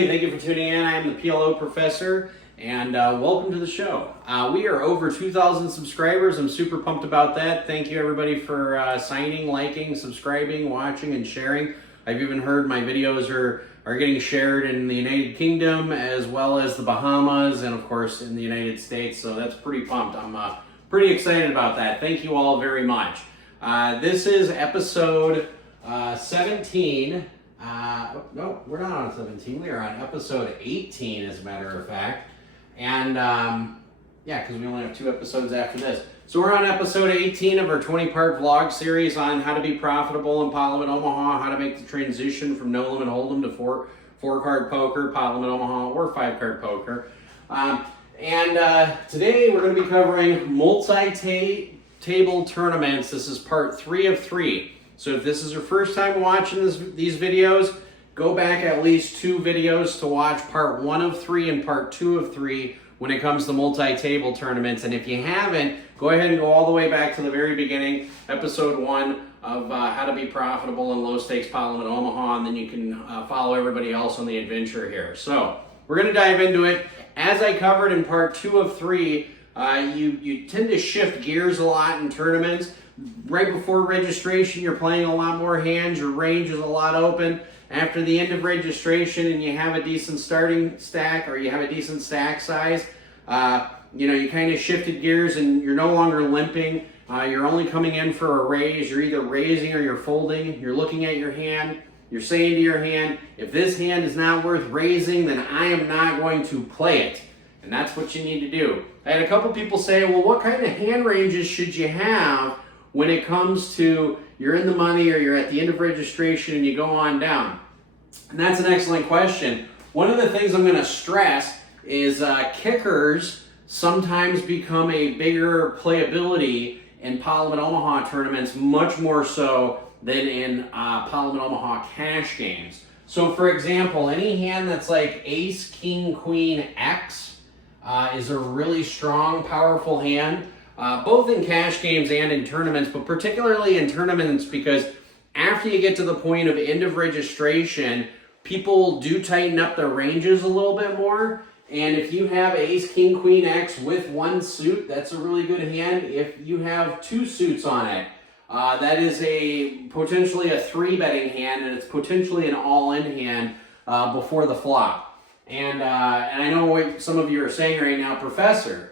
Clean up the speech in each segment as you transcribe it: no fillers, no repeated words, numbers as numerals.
everybody. Thank you for tuning in. I am the PLO professor, and welcome to the show. We are over 2,000 subscribers. I'm super pumped about that. Thank you, everybody, for signing, liking, subscribing, watching, and sharing. I've even heard my videos are getting shared in the United Kingdom, as well as the Bahamas, and of course in the United States, so that's pretty pumped. I'm pretty excited about that. Thank you all very much. This is episode 17. No, we're not on 17. We are on episode 18, as a matter of fact. And yeah, because we only have 2 episodes after this. So we're on episode 18 of our 20-part vlog series on how to be profitable in Pot Limit Omaha, how to make the transition from no limit hold'em to four-card poker, Pot Limit Omaha, or 5-card poker. Today we're going to be covering multi-table tournaments. This is part 3 of 3. So if this is your first time watching these videos, go back at least 2 videos to watch part 1 of 3 and part 2 of 3 when it comes to multi-table tournaments. And if you haven't, go ahead and go all the way back to the very beginning, episode 1 of how to be profitable in low-stakes Pot Limit Omaha, and then you can follow everybody else on the adventure here. So we're going to dive into it. As I covered in part 2 of 3, you tend to shift gears a lot in tournaments. Right before registration, you're playing a lot more hands, your range is a lot open. After the end of registration and you have a decent starting stack, or you have a decent stack size, you kind of shifted gears and you're no longer limping. You're only coming in for a raise. You're either raising or you're folding. You're looking at your hand. You're saying to your hand, if this hand is not worth raising, then I am not going to play it. And that's what you need to do. I had a couple people say, well, what kind of hand ranges should you have when it comes to you're in the money or you're at the end of registration and you go on down? And that's an excellent question. One of the things I'm going to stress is kickers sometimes become a bigger playability in Pot Limit Omaha tournaments, much more so than in Pot Limit Omaha cash games. So for example, any hand that's like ace, king, queen, X is a really strong, powerful hand. Both in cash games and in tournaments, but particularly in tournaments because after you get to the point of end of registration, people do tighten up their ranges a little bit more. And if you have ace, king, queen, X with 1 suit, that's a really good hand. If you have 2 suits on it, that is potentially a 3-betting hand, and it's potentially an all-in hand before the flop. And I know what some of you are saying right now, Professor,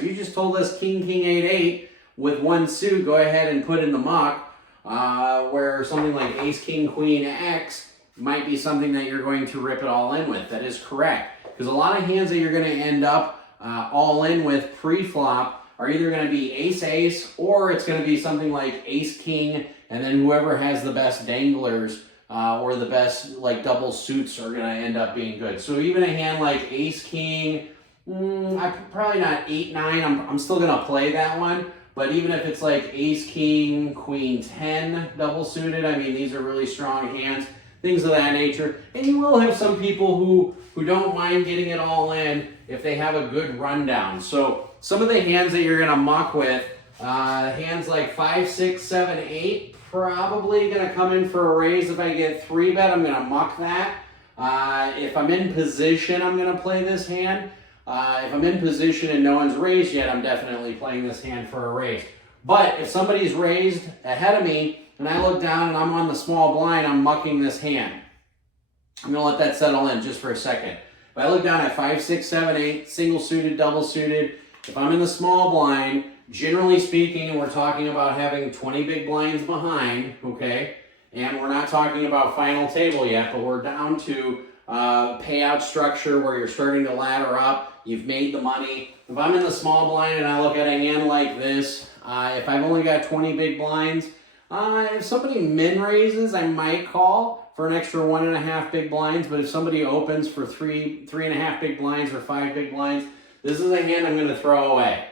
you just told us king, 8, with 1 suit, go ahead and put in the muck, where something like ace, king, queen, X might be something that you're going to rip it all in with. That is correct. Because a lot of hands that you're going to end up all in with pre-flop are either going to be ace, or it's going to be something like ace, king, and then whoever has the best danglers or the best like double suits are going to end up being good. So even a hand like ace, king, probably not 8, 9. I'm still going to play that one. But even if it's like ace, king, queen, 10 double suited, I mean, these are really strong hands, things of that nature. And you will have some people who don't mind getting it all in if they have a good rundown. So some of the hands that you're going to muck with, hands like 5, 6, 7, 8, probably going to come in for a raise. If I get 3-bet, I'm going to muck that. If I'm in position, I'm going to play this hand. If I'm in position and no one's raised yet, I'm definitely playing this hand for a raise. But if somebody's raised ahead of me and I look down and I'm on the small blind, I'm mucking this hand. I'm going to let that settle in just for a second. If I look down at 5, 6, 7, 8, single suited, double suited, if I'm in the small blind, generally speaking, we're talking about having 20 big blinds behind, okay? And we're not talking about final table yet, but we're down to payout structure where you're starting to ladder up. You've made the money. If I'm in the small blind and I look at a hand like this, if I've only got 20 big blinds, if somebody min raises, I might call for an extra 1.5 big blinds. But if somebody opens for 3.5 big blinds or 5 big blinds, this is a hand I'm going to throw away.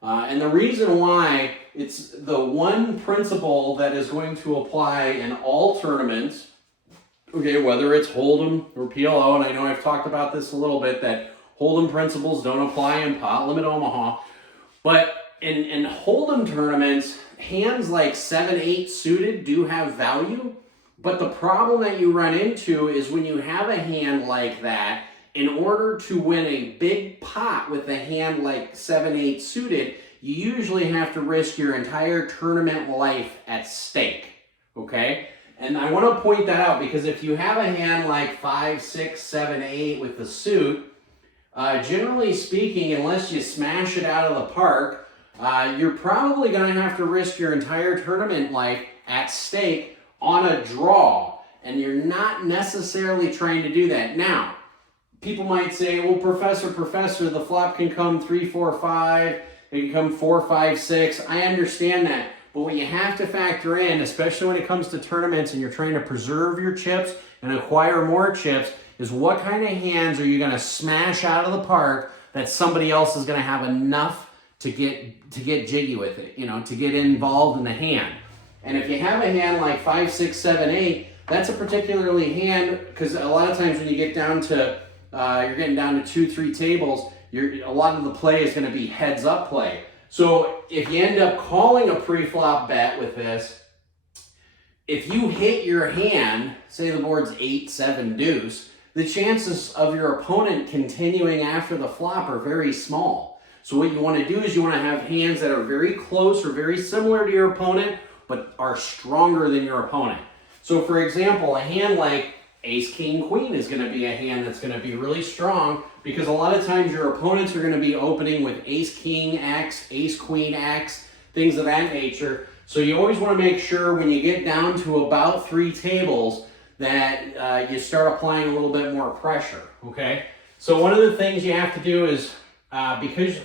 And the reason why, it's the one principle that is going to apply in all tournaments, okay, whether it's Hold'em or PLO, and I know I've talked about this a little bit, that Hold'em principles don't apply in Pot Limit Omaha, but in Hold'em tournaments, hands like 7, 8 suited do have value, But the problem that you run into is when you have a hand like that, in order to win a big pot with a hand like 7-8 suited, you usually have to risk your entire tournament life at stake, okay? And I want to point that out because if you have a hand like 5, 6, 7, 8 with the suit, generally speaking, unless you smash it out of the park, you're probably going to have to risk your entire tournament life at stake on a draw, and you're not necessarily trying to do that. Now, people might say, well, Professor, the flop can come 3, 4, 5, it can come 4, 5, 6. I understand that, but what you have to factor in, especially when it comes to tournaments and you're trying to preserve your chips and acquire more chips, is what kind of hands are you going to smash out of the park that somebody else is going to have enough to get jiggy with it, you know, to get involved in the hand. And if you have a hand like 5, 6, 7, 8, that's a particularly hand, because a lot of times when you get down to, you're getting down to 2, 3 tables, a lot of the play is going to be heads up play. So if you end up calling a pre-flop bet with this, if you hit your hand, say the board's 8, 7 deuce, the chances of your opponent continuing after the flop are very small. So what you want to do is you want to have hands that are very close or very similar to your opponent, but are stronger than your opponent. So for example, a hand like Ace, King, Queen is going to be a hand that's going to be really strong because a lot of times your opponents are going to be opening with Ace, King, X, Ace, Queen, X, things of that nature. So you always want to make sure when you get down to about 3 tables that you start applying a little bit more pressure, okay? So one of the things you have to do is, because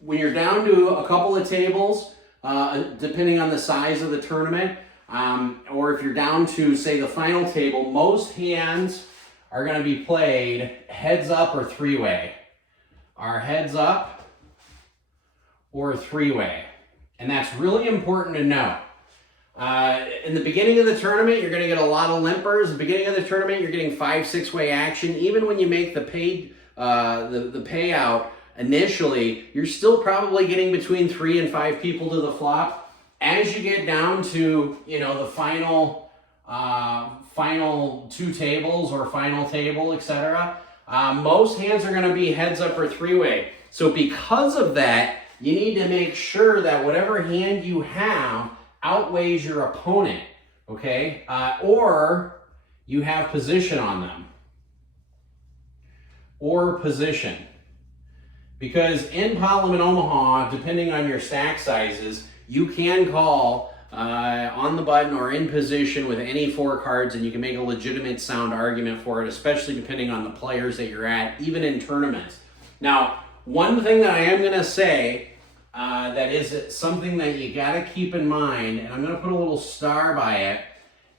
when you're down to a couple of tables, depending on the size of the tournament, or if you're down to, say, the final table, most hands are going to be played heads up or 3-way. Are heads up or 3-way. And that's really important to know. In the beginning of the tournament, you're going to get a lot of limpers. The beginning of the tournament, you're getting 5, 6-way action. Even when you make the payout initially, you're still probably getting between 3 and 5 people to the flop. As you get down to, you know, the final 2 tables or final table, etc., most hands are going to be heads up or 3-way. So because of that, you need to make sure that whatever hand you have outweighs your opponent, okay? Or you have position on them. Or position. Because in Pot Limit Omaha, depending on your stack sizes, you can call on the button or in position with any 4 cards, and you can make a legitimate sound argument for it, especially depending on the players that you're at, even in tournaments. Now, one thing that I am going to say that is something that you got to keep in mind, and I'm going to put a little star by it.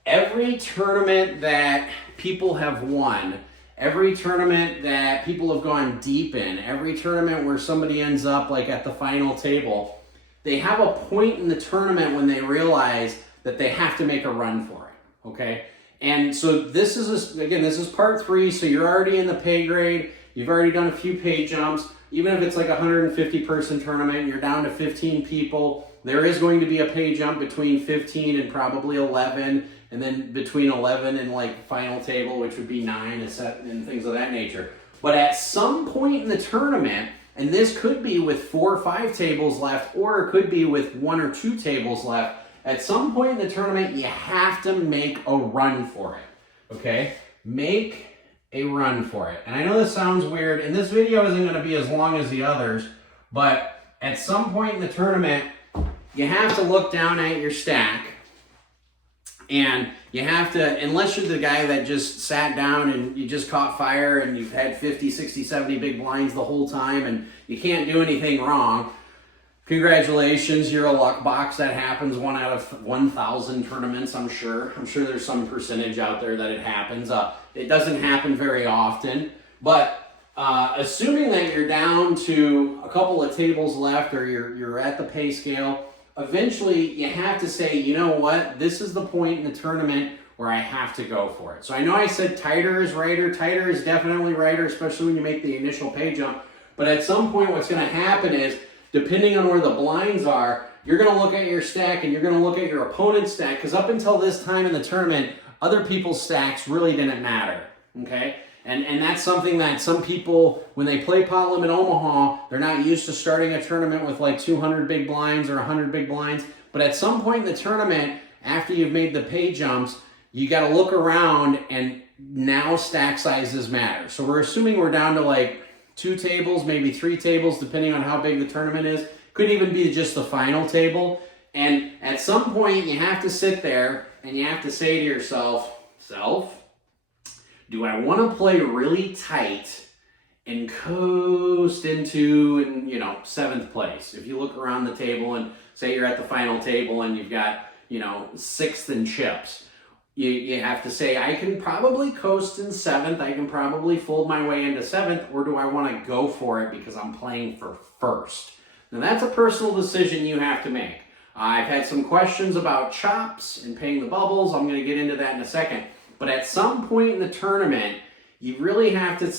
Every tournament that people have won, every tournament that people have gone deep in, every tournament where somebody ends up like at the final table, they have a point in the tournament when they realize that they have to make a run for it, okay? And so this is, again, this is part 3, so you're already in the pay grade, you've already done a few pay jumps. Even if it's like a 150-person tournament, you're down to 15 people, there is going to be a pay jump between 15 and probably 11, and then between 11 and like final table, which would be 9 and things of that nature. But at some point in the tournament, and this could be with 4 or 5 tables left, or it could be with 1 or 2 tables left, at some point in the tournament, you have to make a run for it, okay? Make a run for it. And I know this sounds weird, and this video isn't going to be as long as the others, but at some point in the tournament, you have to look down at your stack, and you have to, unless you're the guy that just sat down and you just caught fire and you've had 50, 60, 70 big blinds the whole time and you can't do anything wrong, congratulations, you're a luck box. That happens 1 out of 1,000 tournaments, I'm sure. I'm sure there's some percentage out there that it happens. It doesn't happen very often, but assuming that you're down to a couple of tables left or you're at the pay scale, eventually you have to say, you know what, this is the point in the tournament where I have to go for it. So I know I said tighter is righter. Tighter is definitely righter, especially when you make the initial pay jump. But at some point what's going to happen is, depending on where the blinds are, you're going to look at your stack and you're going to look at your opponent's stack, because up until this time in the tournament, other people's stacks really didn't matter, okay? And that's something that some people, when they play Pot Limit Omaha, they're not used to starting a tournament with like 200 big blinds or 100 big blinds. But at some point in the tournament, after you've made the pay jumps, you got to look around, and now stack sizes matter. So we're assuming we're down to like 2 tables, maybe 3 tables, depending on how big the tournament is. Could even be just the final table. And at some point, you have to sit there and you have to say to yourself, do I want to play really tight and coast into, you know, 7th place? If you look around the table and say you're at the final table and you've got, you know, 6th in chips, you have to say, I can probably coast in 7th, I can probably fold my way into 7th, or do I want to go for it because I'm playing for 1st? Now that's a personal decision you have to make. I've had some questions about chops and paying the bubbles. I'm going to get into that in a second. But at some point in the tournament, you really have to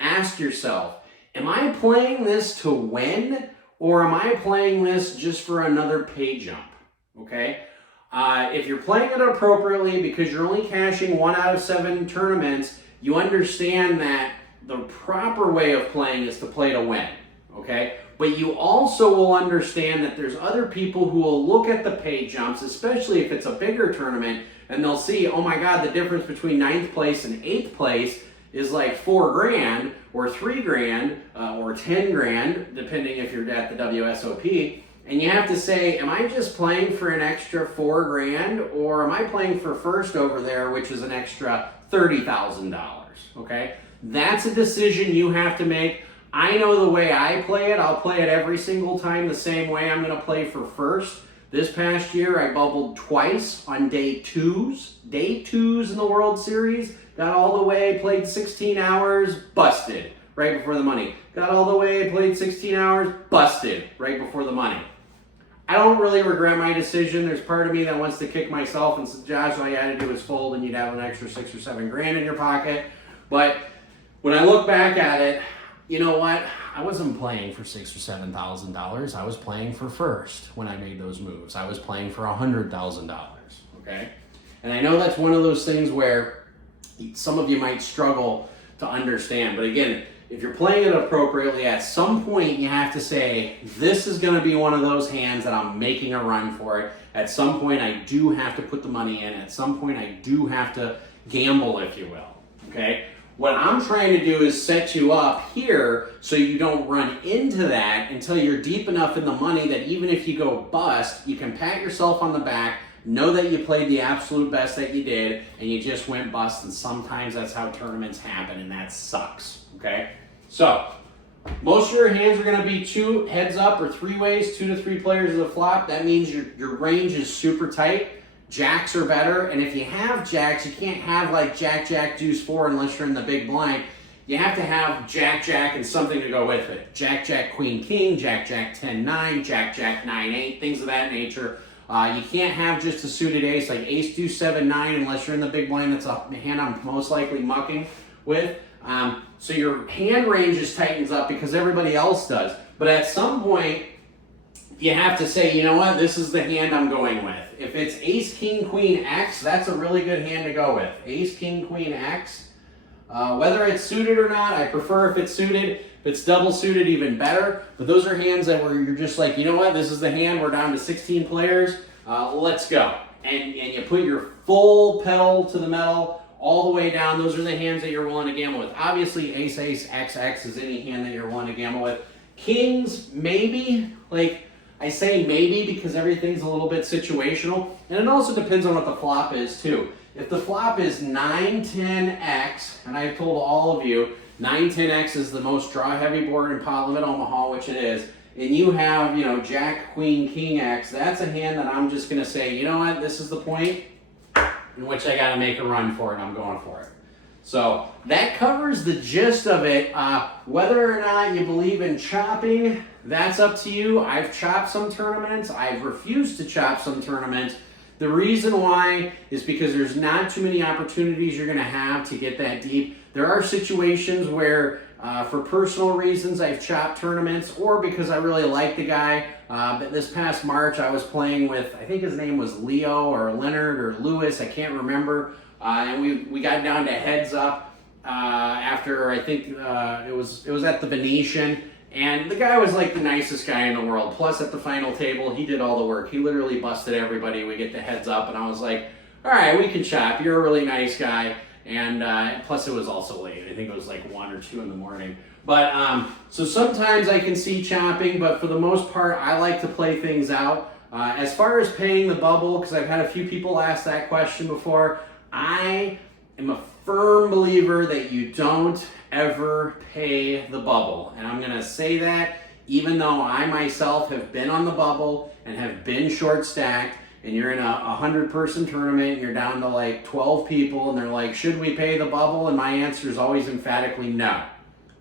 ask yourself, am I playing this to win, or am I playing this just for another pay jump? Okay? If you're playing it appropriately because you're only cashing 1 out of 7 tournaments, you understand that the proper way of playing is to play to win. Okay? But you also will understand that there's other people who will look at the pay jumps, especially if it's a bigger tournament, and they'll see, oh my God, the difference between 9th place and 8th place is like $4 or $3 or 10 grand, depending if you're at the WSOP. And you have to say, am I just playing for an extra $4 or am I playing for 1st over there, which is an extra $30,000? Okay, that's a decision you have to make. I know the way I play it. I'll play it every single time the same way. I'm going to play for 1st. This past year, I bubbled twice on day 2s. Day 2s in the World Series. Got all the way, played 16 hours, busted right before the money. Got all the way, played 16 hours, busted right before the money. I don't really regret my decision. There's part of me that wants to kick myself and say, Josh, all you had to do is fold and you'd have an extra 6 or 7 grand in your pocket. But when I look back at it, you know what? I wasn't playing for $6,000 or $7,000. I was playing for 1st when I made those moves. I was playing for $100,000. Okay, and I know that's one of those things where some of you might struggle to understand. But again, if you're playing it appropriately, at some point you have to say, this is going to be one of those hands that I'm making a run for it. At some point, I do have to put the money in. At some point, I do have to gamble, if you will. Okay. What I'm trying to do is set you up here so you don't run into that until you're deep enough in the money that even if you go bust, you can pat yourself on the back, know that you played the absolute best that you did, and you just went bust, and sometimes that's how tournaments happen, and that sucks, okay? So, most of your hands are going to be 2 heads up or 3 ways, 2 to 3 players of the flop. That means your range is super tight. Jacks are better, and if you have jacks, you can't have like Jack, Jack, Deuce 4 unless you're in the big blind. You have to have Jack, Jack, and something to go with it. Jack, Jack, Queen, King, Jack, Jack, 10, 9, Jack, Jack, 9, 8, things of that nature. You can't have just a suited ace like Ace, Deuce, 7, 9 unless you're in the big blind. That's a hand I'm most likely mucking with. So your hand range just tightens up because everybody else does. But at some point, you have to say, you know what, this is the hand I'm going with. If it's Ace, King, Queen, X, that's a really good hand to go with. Ace, King, Queen, X. Whether it's suited or not, I prefer if it's suited. If it's double suited, even better. But those are hands that where you're just like, you know what, this is the hand. We're down to 16 players. Let's go. And you put your full pedal to the metal all the way down. Those are the hands that you're willing to gamble with. Obviously, Ace, Ace, X, X is any hand that you're willing to gamble with. Kings, maybe. Like, I say maybe because everything's a little bit situational. And it also depends on what the flop is, too. If the flop is 9-10-X, and I've told all of you, 9-10-X is the most draw-heavy board in Pot Limit Omaha, which it is, and you have, you know, Jack, Queen, King, X, that's a hand that I'm just going to say, you know what, this is the point in which I got to make a run for it, and I'm going for it. So that covers the gist of it. Whether or not you believe in chopping, that's up to you. I've chopped some tournaments. I've refused to chop some tournaments. The reason why is because there's not too many opportunities you're going to have to get that deep. There are situations where For personal reasons, I've chopped tournaments, or because I really like the guy. But this past March, I was playing with, I think his name was Leo or Leonard or Lewis, I can't remember. And we got down to heads up after, I think it was at the Venetian. And the guy was like the nicest guy in the world. Plus, at the final table, he did all the work. He literally busted everybody. We get the heads up, and I was like, all right, we can chop. You're a really nice guy. And plus, it was also late. I think it was like 1 or 2 in the morning. But so sometimes I can see chopping, but for the most part, I like to play things out. As far as paying the bubble, because I've had a few people ask that question before, I am a firm believer that you don't ever pay the bubble. And I'm going to say that even though I myself have been on the bubble and have been short stacked, and you're in a 100-person tournament, and you're down to like 12 people, and they're like, should we pay the bubble? And my answer is always emphatically no.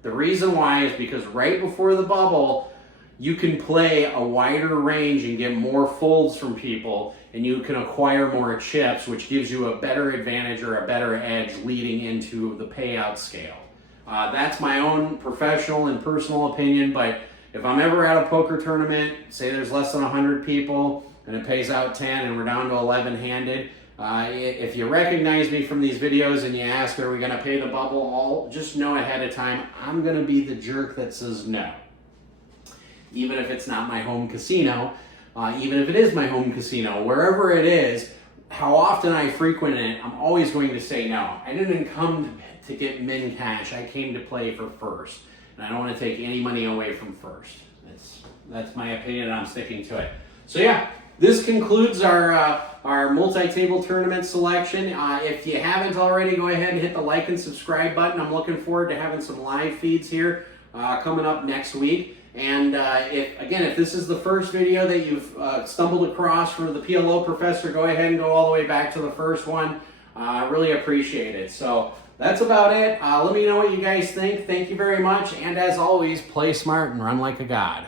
The reason why is because right before the bubble, you can play a wider range and get more folds from people, and you can acquire more chips, which gives you a better advantage or a better edge leading into the payout scale. That's my own professional and personal opinion, but if I'm ever at a poker tournament, say there's less than 100 people, and it pays out 10 and we're down to 11-handed, if you recognize me from these videos and you ask, are we going to pay the bubble, just know ahead of time, I'm going to be the jerk that says no. Even if it's not my home casino, even if it is my home casino, wherever it is, how often I frequent it, I'm always going to say no. I didn't come to get min cash, I came to play for first. And I don't want to take any money away from first. That's my opinion, and I'm sticking to it. So yeah, this concludes our multi-table tournament selection. If you haven't already, go ahead and hit the like and subscribe button. I'm looking forward to having some live feeds here coming up next week. And if this is the first video that you've stumbled across for the PLO Professor, go ahead and go all the way back to the first one. I really appreciate it. So that's about it. Let me know what you guys think. Thank you very much. And as always, play smart and run like a god.